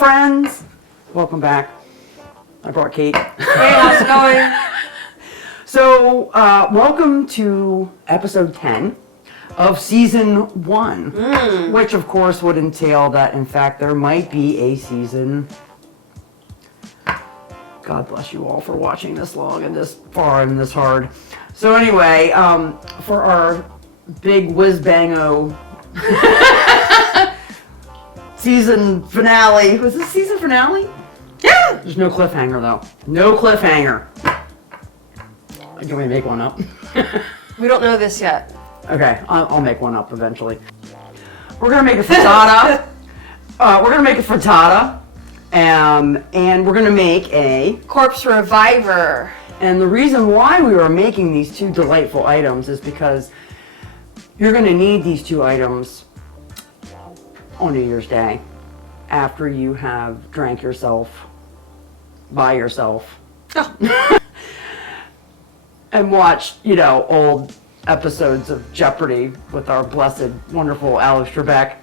friends. Welcome back. I brought Kate. Hey, how's it going? So, welcome to episode 10 of season 1, which of course would entail that, in fact, there might be a season. God bless you all for watching this long and this far and this hard. So anyway, for our big whiz-bango season finale. Was this season finale? Yeah! There's no cliffhanger though. No cliffhanger. Do you want me to make one up? We don't know this yet. Okay, I'll make one up eventually. We're gonna make a frittata. And we're gonna make a Corpse Reviver. And the reason why we were making these two delightful items is because you're gonna need these two items on New Year's Day after you have drank yourself by yourself. Oh. And watched, old episodes of Jeopardy with our blessed, wonderful Alex Trebek.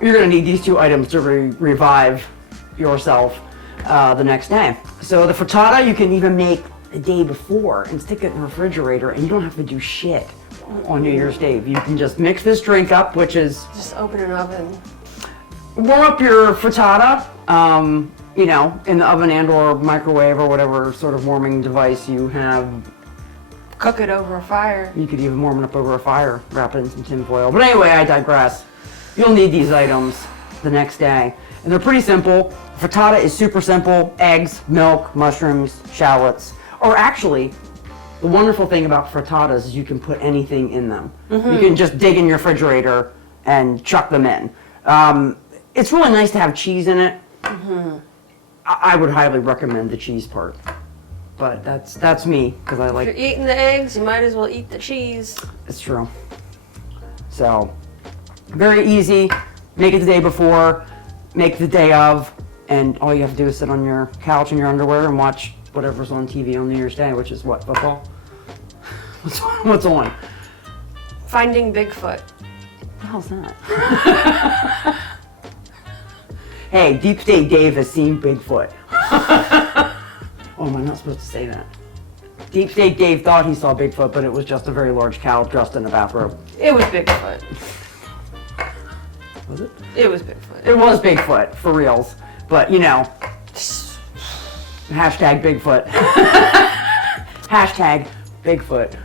You're going to need these two items to revive yourself the next day. So the frittata you can even make the day before and stick it in the refrigerator, and you don't have to do shit on New Year's Day. You can just mix this drink up, which is... Just open an oven. Warm up your frittata, in the oven and or microwave or whatever sort of warming device you have. Cook it over a fire. You could even warm it up over a fire, wrap it in some tin foil. But anyway, I digress. You'll need these items the next day. And they're pretty simple. Frittata is super simple. Eggs, milk, mushrooms, shallots. Or actually, the wonderful thing about frittatas is you can put anything in them. You can just dig in your refrigerator and chuck them in. It's really nice to have cheese in it. I would highly recommend the cheese part. But that's me, because I like... If you're eating the eggs, you might as well eat the cheese. It's true. So, very easy. Make it the day before, make the day of, and all you have to do is sit on your couch in your underwear and watch whatever's on TV on New Year's Day, which is what, football? What's on? Finding Bigfoot. What the hell's that? Hey, Deep State Dave has seen Bigfoot. Oh, am I not supposed to say that? Deep State Dave thought he saw Bigfoot, but it was just a very large cow dressed in a bathrobe. It was Bigfoot. Was it? It was Bigfoot. It was Bigfoot, for reals. But, hashtag Bigfoot. Hashtag Bigfoot.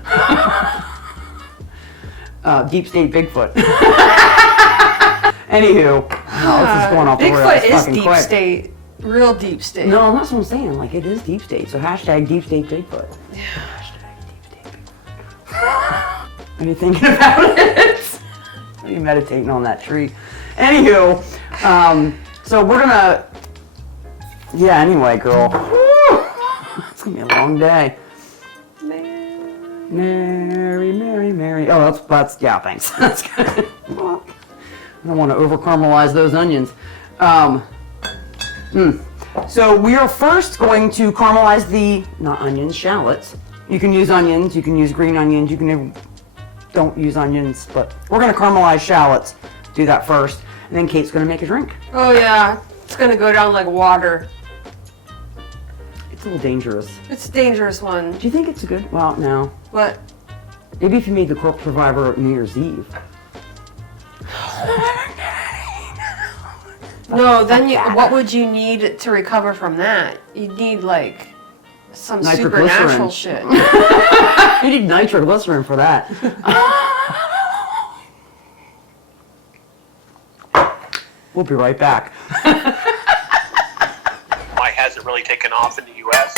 Deep State Bigfoot. Anywho, this is going off the rails Bigfoot is fucking deep quick. state. Real deep state. No, that's what I'm saying. Like, it is Deep State. So hashtag Deep State Bigfoot. Yeah. Hashtag Deep State Bigfoot. Are you thinking about it? Are you meditating on that tree? Anywho, so we're gonna... Yeah, anyway, girl. It's gonna be a long day. Mary, Mary, Mary. Oh, that's yeah, thanks. That's good. I don't want to over caramelize those onions. So we are first going to caramelize the, not onions, shallots. You can use onions, you can use green onions, you can don't use onions, but we're going to caramelize shallots. Do that first, and then Kate's going to make a drink. Oh yeah, it's gonna go down like water. It's a little dangerous. It's a dangerous one. Do you think it's good? Well, no. What? Maybe if you made the Corpse Reviver New Year's Eve. No, then what would you need to recover from that? You'd need like some supernatural shit. You need nitroglycerin for that. We'll be right back. Why hasn't really taken off in the U.S.?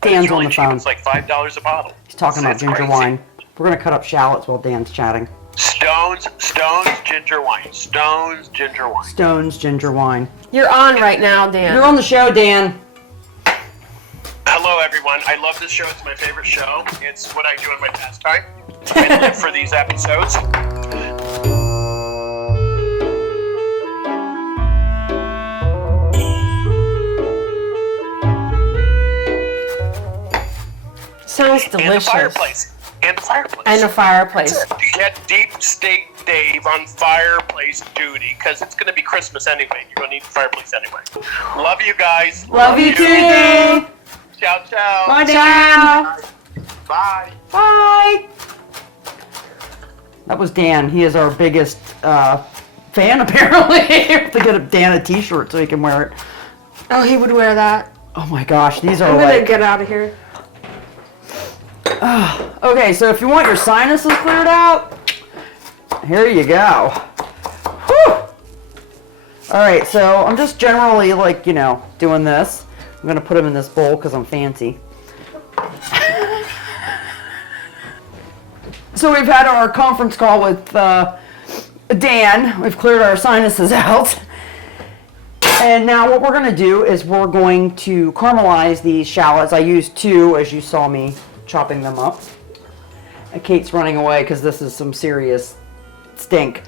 Dan's on the phone. It's like $5 a bottle. He's talking about It's ginger crazy. wine. We're going to cut up shallots while Dan's chatting. Stones, ginger wine. Stones, ginger wine. Stones, ginger wine. You're on right now, Dan. You're on the show, Dan. Hello, everyone. I love this show. It's my favorite show. It's what I do in my pastime. I live for these episodes. Sounds And the delicious. fireplace. and a fireplace. And a fireplace. That's it. Get Deep Steak Dave on fireplace duty, because it's going to be Christmas anyway. You're going to need the fireplace anyway. Love you guys. Love you too, Dave. Ciao, ciao. Bye, Dave. Ciao. Bye. Bye. That was Dan. He is our biggest fan, apparently. I have to get Dan a t-shirt so he can wear it. Oh, he would wear that. Oh my gosh, these are I'm like... gonna get out of here. Okay, so if you want your sinuses cleared out, here you go. Whew. All right, so I'm just generally like, you know, doing this. I'm gonna put them in this bowl because I'm fancy. So we've had our conference call with Dan. We've cleared our sinuses out. And now what we're gonna do is we're going to caramelize these shallots. I used 2, as you saw me chopping them up. And Kate's running away because this is some serious stink.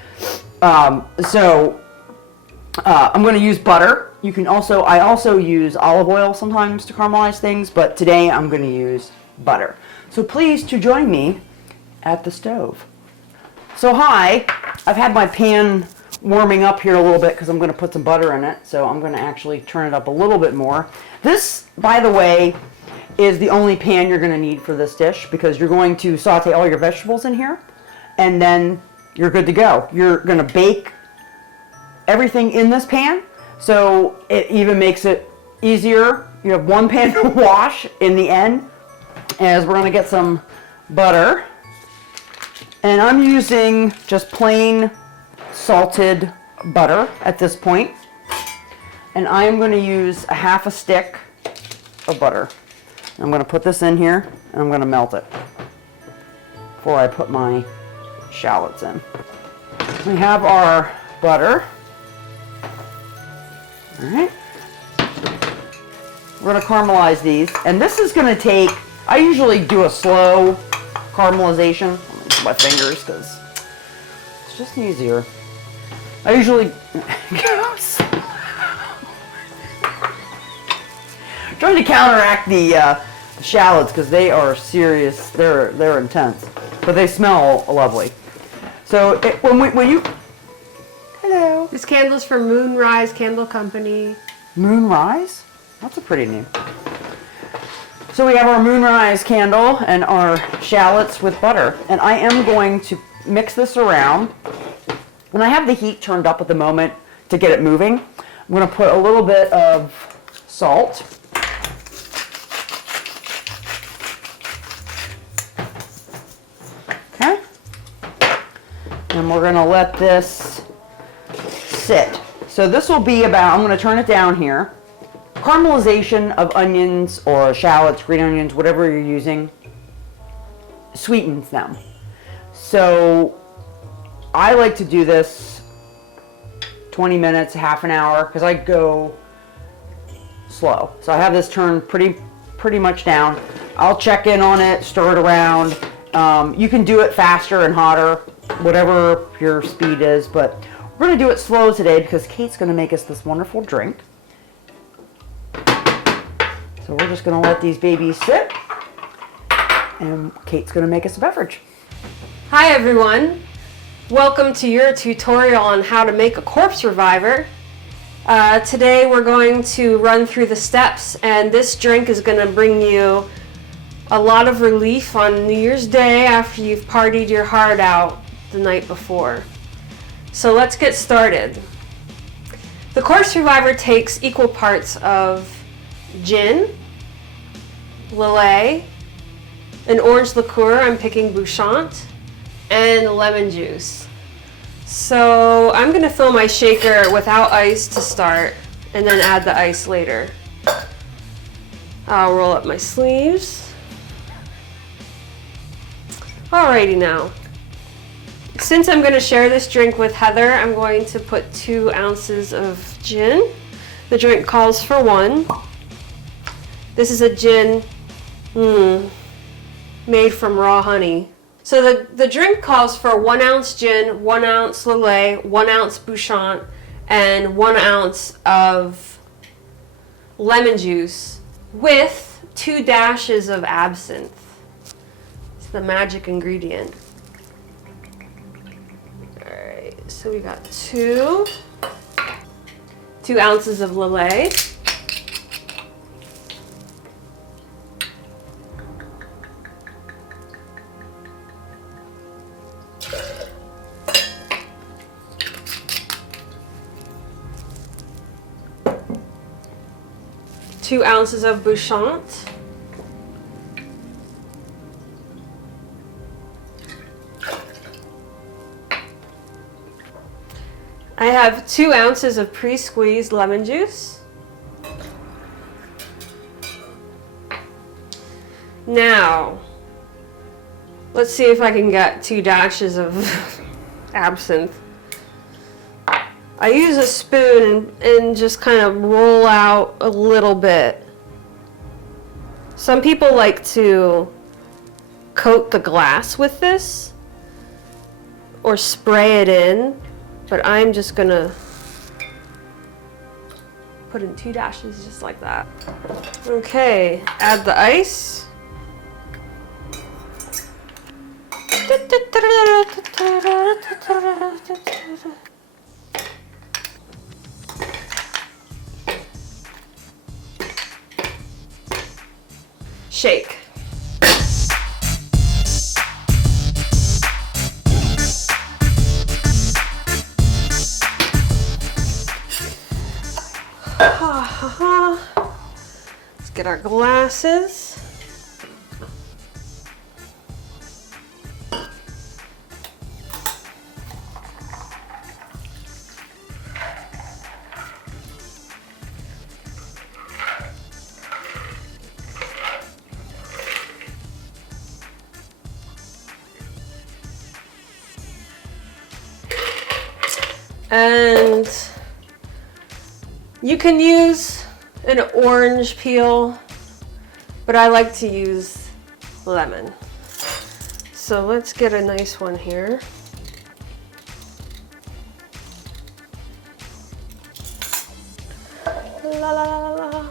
I'm going to use butter. You can also, I also use olive oil sometimes to caramelize things, but today I'm going to use butter. So please to join me at the stove. So hi, I've had my pan warming up here a little bit because I'm going to put some butter in it. So I'm going to actually turn it up a little bit more. This, by the way, is the only pan you're going to need for this dish because you're going to saute all your vegetables in here and then you're good to go. You're going to bake everything in this pan, so it even makes it easier. You have one pan to wash in the end, as we're going to get some butter. And I'm using just plain salted butter at this point. And I'm going to use a half a stick of butter. I'm going to put this in here and I'm going to melt it before I put my shallots in. We have our butter. All right. We're going to caramelize these. And this is going to take, I usually do a slow caramelization. I'm going to use my fingers because it's just easier. I usually trying to counteract the shallots because they are serious. They're intense, but they smell lovely. So when you hello, This candle's from Moonrise Candle Company. Moonrise, that's a pretty name. So we have our Moonrise candle and our shallots with butter, and I am going to mix this around. And I have the heat turned up at the moment to get it moving. I'm going to put a little bit of salt. Okay. And we're going to let this sit. So this will be about, I'm going to turn it down here. Caramelization of onions or shallots, green onions, whatever you're using, sweetens them. So I like to do this 20 minutes, half an hour, because I go slow. So I have this turned pretty much down. I'll check in on it, stir it around. You can do it faster and hotter, whatever your speed is, but we're going to do it slow today because Kate's going to make us this wonderful drink. So we're just going to let these babies sit, and Kate's going to make us a beverage. Hi everyone. Welcome to your tutorial on how to make a corpse reviver. Today we're going to run through the steps, and this drink is going to bring you a lot of relief on New Year's Day after you've partied your heart out the night before. So let's get started. The corpse reviver takes equal parts of gin, Lillet, an orange liqueur, I'm picking Bouchant, and lemon juice. So I'm going to fill my shaker without ice to start and then add the ice later. I'll roll up my sleeves. Alrighty now. Since I'm going to share this drink with Heather, I'm going to put 2 ounces of gin. The drink calls for 1. This is a gin made from raw honey. So the drink calls for 1 ounce gin, 1 ounce Lillet, 1 ounce Bouchant, and 1 ounce of lemon juice with 2 dashes of absinthe. the magic ingredient. All right, so we got 2 ounces of Lillet. Two ounces of Bouchant. I have 2 ounces of pre-squeezed lemon juice. Now, let's see if I can get 2 dashes of absinthe. I use a spoon and just kind of roll out a little bit. Some people like to coat the glass with this or spray it in, but I'm just gonna put in 2 dashes just like that. Okay, add the ice. Shake. Let's get our glasses. And you can use an orange peel, but I like to use lemon. So let's get a nice one here. La la la la la.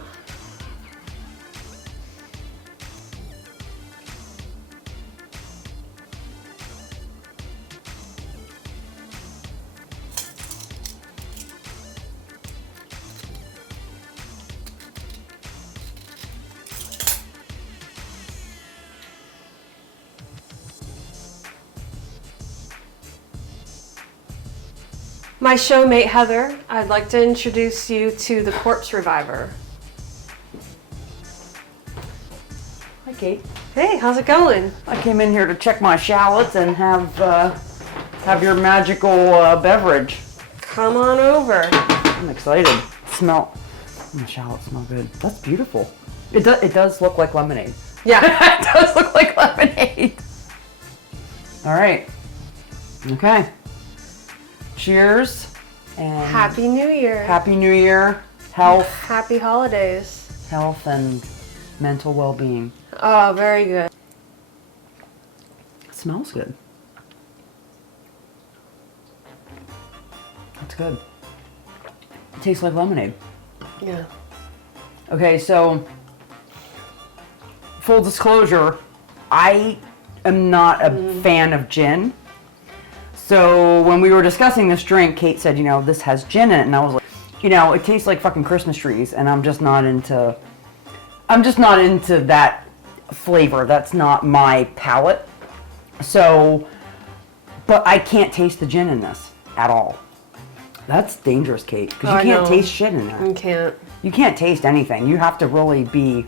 My showmate Heather, I'd like to introduce you to the Corpse Reviver. Hi, Kate. Hey, how's it going? I came in here to check my shallots and have your magical beverage. Come on over. I'm excited. The shallots smell good. That's beautiful. It does look like lemonade. Yeah. It does look like lemonade. All right. Okay. Cheers. And Happy New Year. Happy New Year. Health. Happy holidays. Health and mental well-being. Oh, very good. It smells good. That's good. It tastes like lemonade. Yeah. Okay, so full disclosure, I am not a fan of gin. So when we were discussing this drink, Kate said, this has gin in it, and I was like, it tastes like fucking Christmas trees, and I'm just not into that flavor. That's not my palate. So, but I can't taste the gin in this at all. That's dangerous, Kate, because you can't taste shit in there. You can't. You can't taste anything. You have to really be,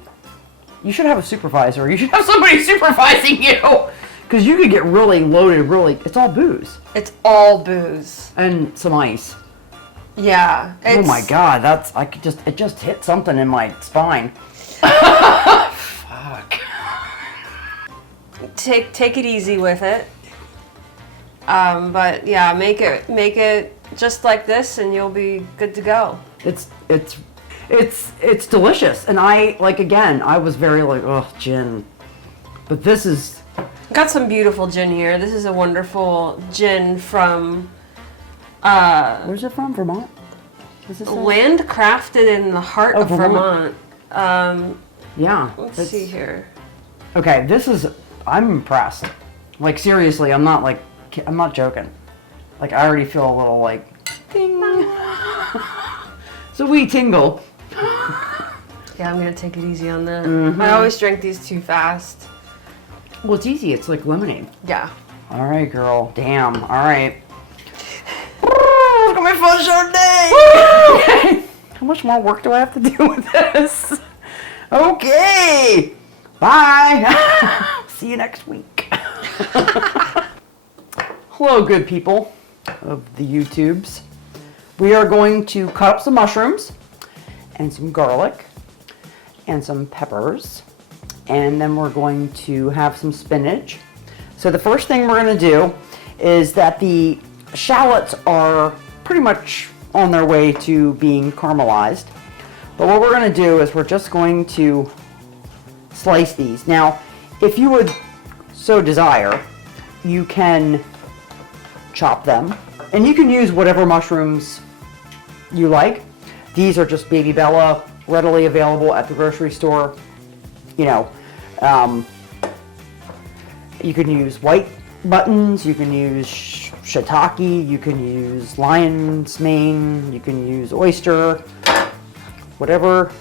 you should have a supervisor. You should have somebody supervising you. Because you could get really loaded, it's all booze. It's all booze. And some ice. Yeah. Oh my God, it just hit something in my spine. Fuck. Take it easy with it. But yeah, make it just like this and you'll be good to go. It's delicious. And I was very gin. But this is... Got some beautiful gin here. This is a wonderful gin from... Where's it from? Vermont? Land crafted in the heart of Vermont. Yeah. Let's see here. Okay, this is I'm impressed. Like seriously, I'm not joking. Like I already feel a little like ting. It's a wee tingle. Yeah, I'm gonna take it easy on that. Mm-hmm. I always drink these too fast. Well, it's easy. It's like lemonade. Yeah. All right, girl. Damn. All right. Look at my fun show day. Okay. How much more work do I have to do with this? Okay. Bye. See you next week. Hello, good people of the YouTubes. We are going to cut up some mushrooms and some garlic and some peppers, and then we're going to have some spinach. So the first thing we're going to do is that the shallots are pretty much on their way to being caramelized. But what we're going to do is we're just going to slice these. Now, if you would so desire, you can chop them, and you can use whatever mushrooms you like. These are just Baby Bella, readily available at the grocery store. You know, you can use white buttons, you can use shiitake, you can use lion's mane, you can use oyster, whatever.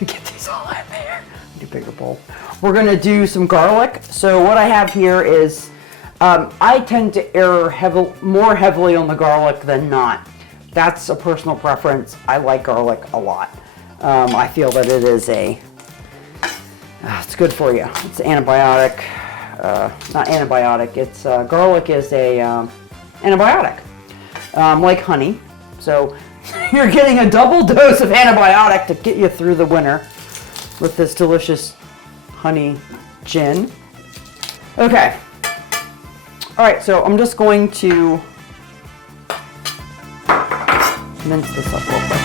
Get these all in there. Do a bigger bowl. We're gonna do some garlic. So what I have here is, I tend to err more heavily on the garlic than not. That's a personal preference. I like garlic a lot. I feel that it is it's good for you. It's antibiotic. Not antibiotic. It's garlic is a antibiotic, like honey. So you're getting a double dose of antibiotic to get you through the winter with this delicious honey gin. Okay. All right. So I'm just going to mince this up real quick.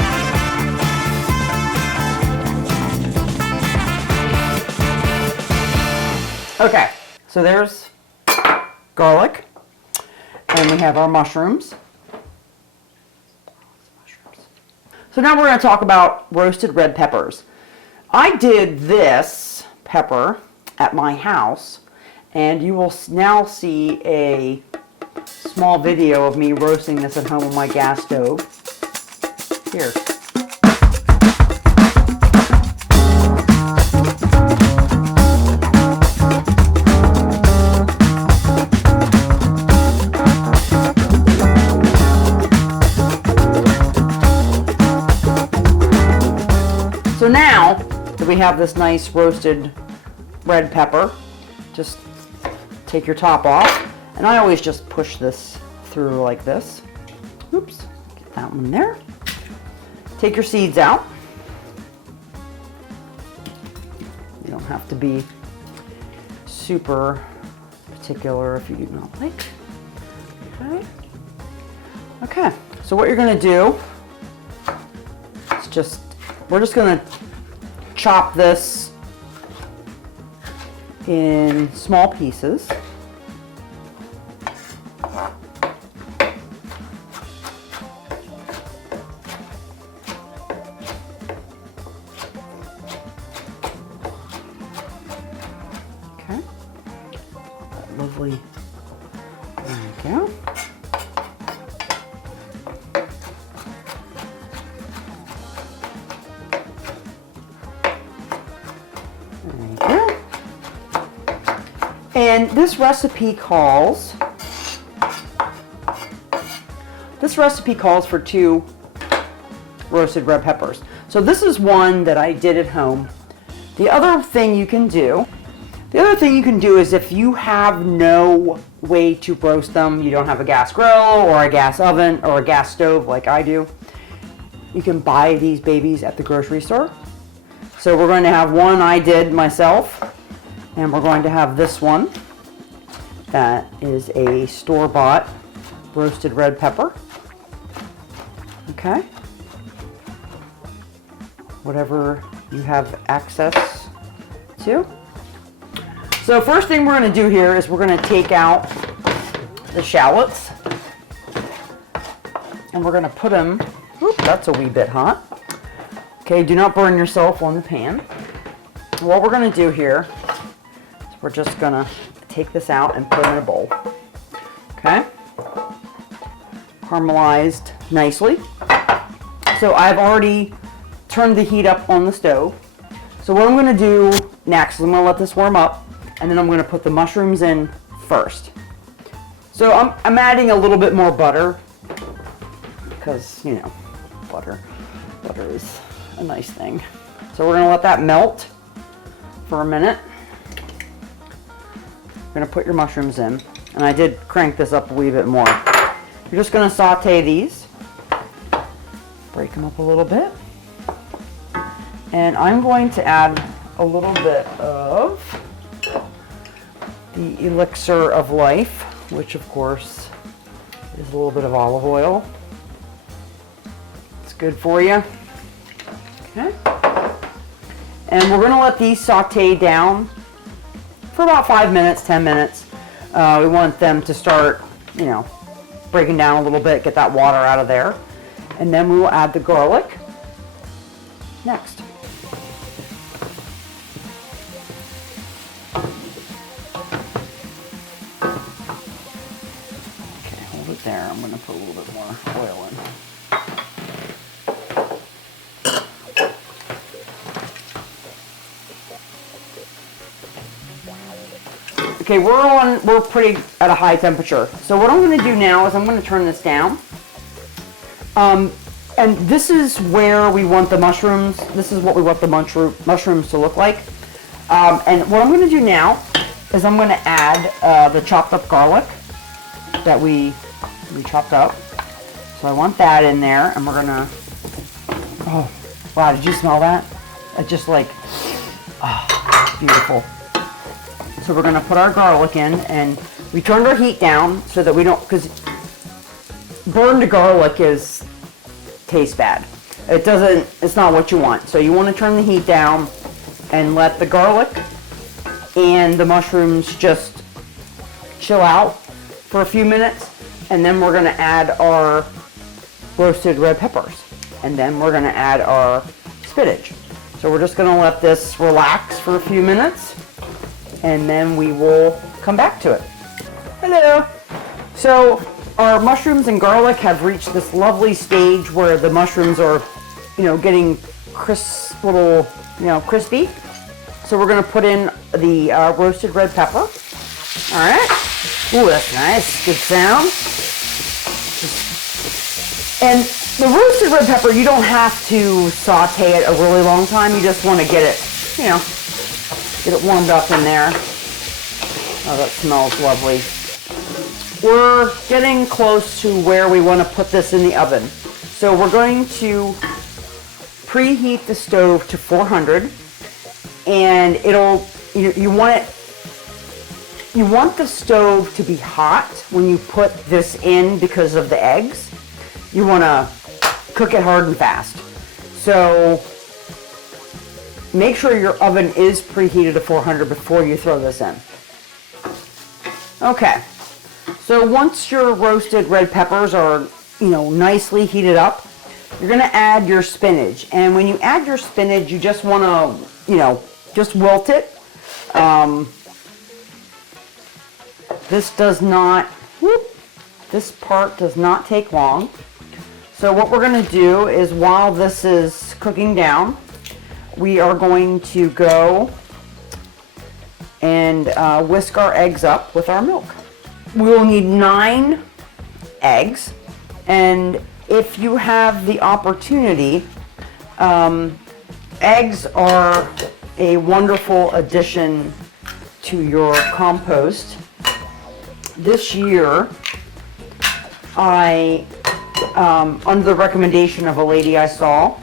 Okay, so there's garlic, and we have our mushrooms. So now we're going to talk about roasted red peppers. I did this pepper at my house, and you will now see a small video of me roasting this at home on my gas stove. Here. So now that we have this nice roasted red pepper, just take your top off, and I always just push this through like this. Oops, get that one there. Take your seeds out. You don't have to be super particular if you do not like. Okay. Okay, so what you're gonna do is we're just gonna chop this in small pieces. Okay, lovely. There we go. And this recipe calls for 2 roasted red peppers. So this is one that I did at home. The other thing you can do is if you have no way to roast them, you don't have a gas grill or a gas oven or a gas stove like I do, you can buy these babies at the grocery store. So we're going to have one I did myself, and we're going to have this one that is a store-bought roasted red pepper. Okay. Whatever you have access to. So first thing we're going to do here is we're going to take out the shallots, and we're going to put them, that's a wee bit hot. Okay, do not burn yourself on the pan. What we're going to do here we're just gonna take this out and put it in a bowl. Okay? Caramelized nicely. So I've already turned the heat up on the stove. So what I'm gonna do next is I'm gonna let this warm up, and then I'm gonna put the mushrooms in first. So I'm adding a little bit more butter because, you know, butter is a nice thing. So we're gonna let that melt for a minute. You're gonna put your mushrooms in, and I did crank this up a wee bit more. You're just gonna saute these, break them up a little bit, and I'm going to add a little bit of the elixir of life, which of course is a little bit of olive oil. It's good for you. Okay. And we're gonna let these saute down for about 5 minutes, 10 minutes. We want them to start, you know, breaking down a little bit, get that water out of there. And then we will add the garlic next. Okay, hold it there. I'm gonna put a little bit more oil in. Okay, we're pretty at a high temperature. So what I'm going to do now is I'm going to turn this down. And this is where we want the mushrooms. This is what we want the mushrooms to look like. And what I'm going to do now is I'm going to add the chopped up garlic that we chopped up. So I want that in there, and we're going to. Oh, wow! Did you smell that? It's just like, oh, beautiful. So we're going to put our garlic in, and we turned our heat down so that we don't, because burned garlic tastes bad. It's not what you want. So you want to turn the heat down and let the garlic and the mushrooms just chill out for a few minutes, and then we're going to add our roasted red peppers, and then we're going to add our spinach. So we're just going to let this relax for a few minutes, and then we will come back to it. Hello. So our mushrooms and garlic have reached this lovely stage where the mushrooms are, you know, getting little, you know, crispy. So we're gonna put in the roasted red pepper. All right. Ooh, that's nice. Good sound. And the roasted red pepper, you don't have to saute it a really long time. You just want to get it, you know, get it warmed up in there. Oh, that smells lovely. We're getting close to where we want to put this in the oven. So we're going to preheat the stove to 400, and you want the stove to be hot when you put this in because of the eggs. You want to cook it hard and fast. So make sure your oven is preheated to 400 before you throw this in. Okay, so once your roasted red peppers are, you know, nicely heated up, you're gonna add your spinach. And when you add your spinach, you just wanna, you know, just wilt it. This part does not take long. So what we're gonna do is, while this is cooking down, we are going to go and whisk our eggs up with our milk. We will need 9 eggs, and if you have the opportunity, eggs are a wonderful addition to your compost. This year, I, under the recommendation of a lady I saw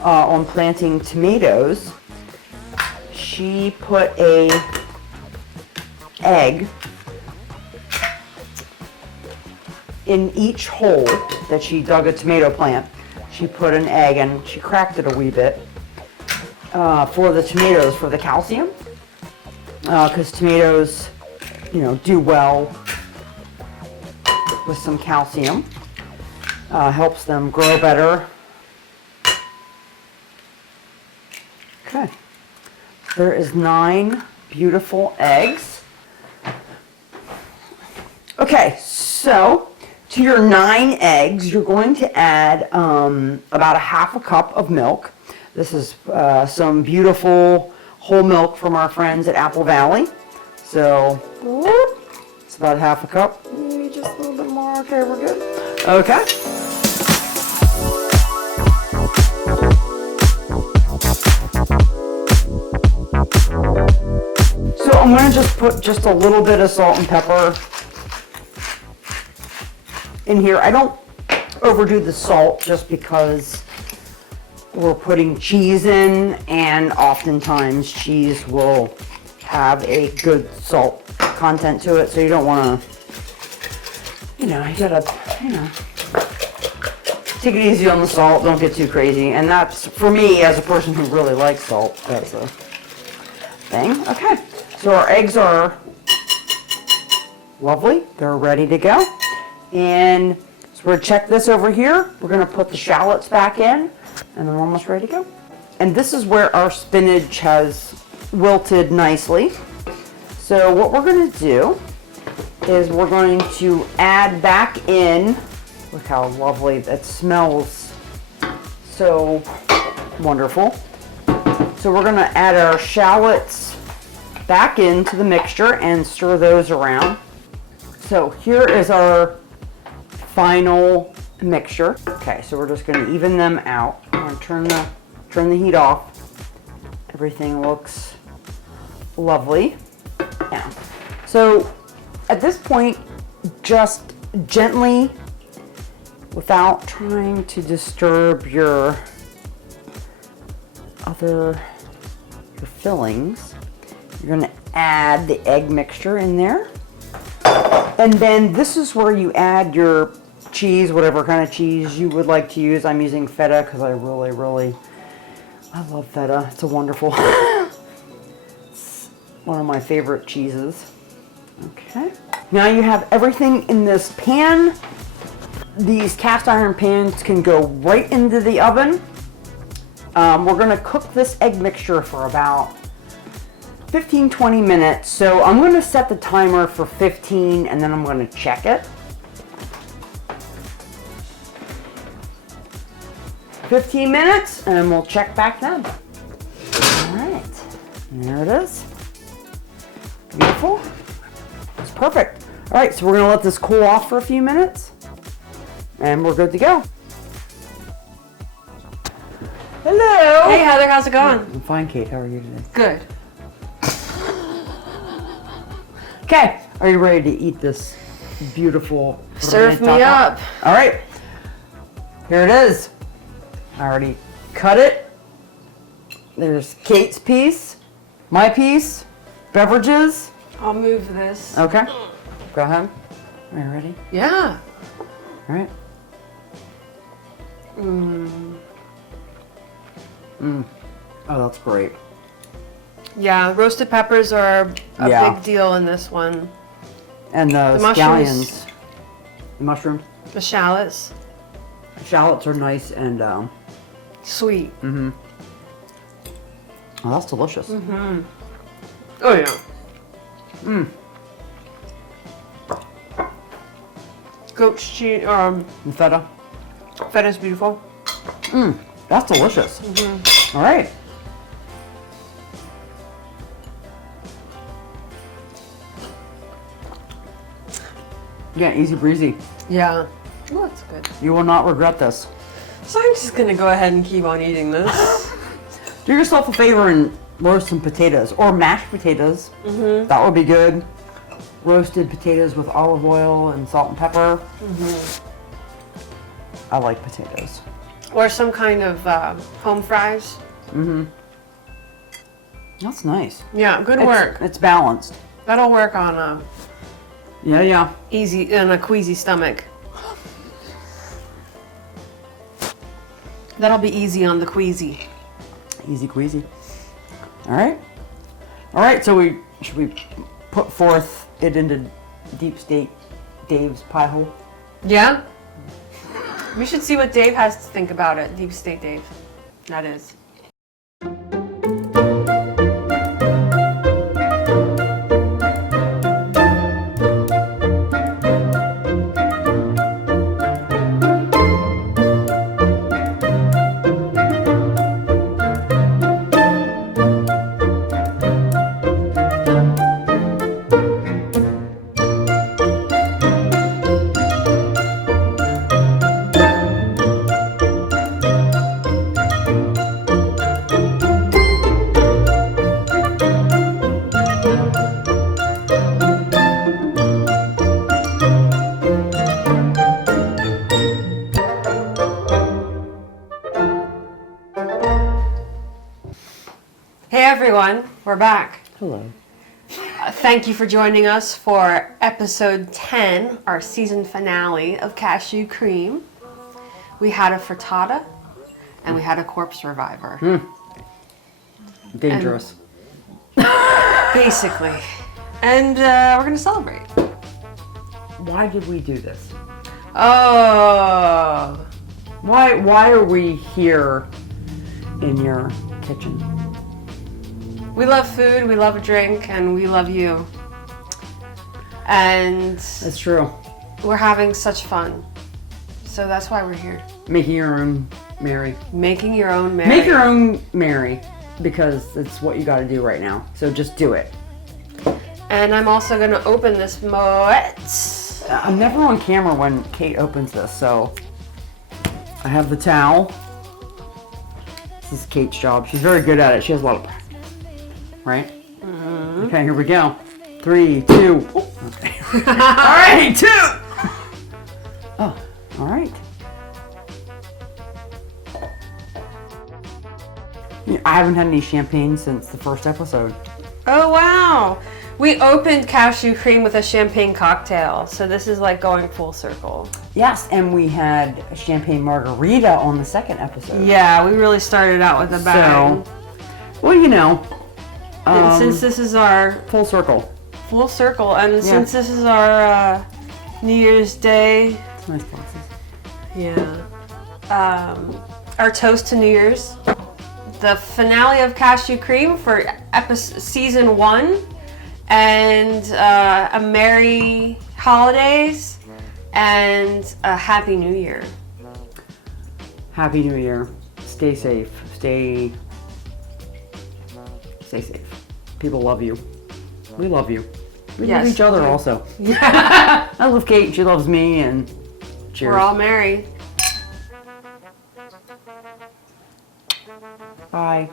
on planting tomatoes, she put a egg in each hole that she dug a tomato plant. She put an egg, and she cracked it a wee bit for the tomatoes, for the calcium, because tomatoes, you know, do well with some calcium. Helps them grow better. Okay, there is 9 beautiful eggs. Okay, so to your 9 eggs, you're going to add about a half a cup of milk. This is some beautiful whole milk from our friends at Apple Valley. So it's about half a cup. Maybe just a little bit more. Okay, we're good. Okay. So I'm going to just put just a little bit of salt and pepper in here. I don't overdo the salt just because we're putting cheese in, and oftentimes cheese will have a good salt content to it, so you don't want to, you gotta, take it easy on the salt, don't get too crazy. And that's, for me, as a person who really likes salt, that's a thing. Okay, so our eggs are lovely, they're ready to go. And so we're gonna check this over here. We're gonna put the shallots back in, and then we're almost ready to go. And this is where our spinach has wilted nicely. So what we're gonna do is we're going to add back in, look how lovely that smells, so wonderful. So we're gonna add our shallots back into the mixture and stir those around. So here is our final mixture. Okay, so we're just going to even them out. I'm going to turn the heat off. Everything looks lovely. Yeah. So at this point, just gently, without trying to disturb your fillings, you're going to add the egg mixture in there. And then this is where you add your cheese, whatever kind of cheese you would like to use. I'm using feta because I love feta. It's a wonderful, it's one of my favorite cheeses. Okay. Now you have everything in this pan. These cast iron pans can go right into the oven. We're going to cook this egg mixture for about 15-20 minutes. So I'm going to set the timer for 15 and then I'm going to check it. 15 minutes and we'll check back then. All right, and there it is. Beautiful. It's perfect. All right, so we're going to let this cool off for a few minutes and we're good to go. Hello. Hey Heather, how's it going? I'm fine, Kate. How are you today? Good. Okay, are you ready to eat this beautiful Serve me frittata? up. All right, here it is. I already cut it. There's Kate's piece, my piece, beverages. I'll move this. Okay, go ahead. Are you ready? Yeah. All right. Oh, that's great. Yeah, roasted peppers are a Yeah. big deal in this one. And the mushrooms. scallions, the mushrooms, The shallots, the shallots are nice and sweet. oh, that's delicious. Oh yeah. Goat's cheese, And feta. feta's beautiful. That's delicious. All right. Yeah, easy breezy. Yeah. Oh, that's good. You will not regret this. So I'm just gonna go ahead and keep on eating this. Do yourself a favor and roast some potatoes or mashed potatoes. That would be good. Roasted potatoes with olive oil and salt and pepper. I like potatoes. Or some kind of home fries. That's nice. Yeah, good work. It's balanced. That'll work on a Yeah. queasy stomach. That'll be easy on the queasy. Easy queasy. All right. All right, so should we put forth it into Deep State Dave's pie hole? Yeah? We should see what Dave has to think about it. Deep State Dave. That is. We're back. Hello. Thank you for joining us for episode 10, our season finale of Cashew Cream. We had a frittata and we had a corpse reviver. Dangerous. Basically. And we're going to celebrate. Why did we do this? Oh. Why are we here in your kitchen? We love food, we love a drink, and we love you. And That's true. we're having such fun. So that's why we're here. Making your own Mary. Making your own Mary. Make your own Mary, because it's what you got to do right now. So just do it. And I'm also going to open this moet. I'm never on camera when Kate opens this, so I have the towel. This is Kate's job. She's very good at it. She has a lot of practice. Right? Mm-hmm. Okay, here we go. 3, 2. Oh, okay. All right, 2. Oh, all right. I haven't had any champagne since the first episode. Oh, wow. We opened Cashew Cream with a champagne cocktail. So this is like going full circle. Yes, and we had a champagne margarita on the second episode. Yeah, we really started out with a bang. So, well, you know. And since this is our full circle. full circle, and since this is our New Year's Day, It's nice glasses. our toast to New Year's, the finale of Cashew Cream for season 1, and a merry holidays and a happy New Year. Happy New Year. Stay safe. Stay safe. People love you. We love you. We love each other also. I love Kate. She loves me. And cheers. We're all merry. Bye.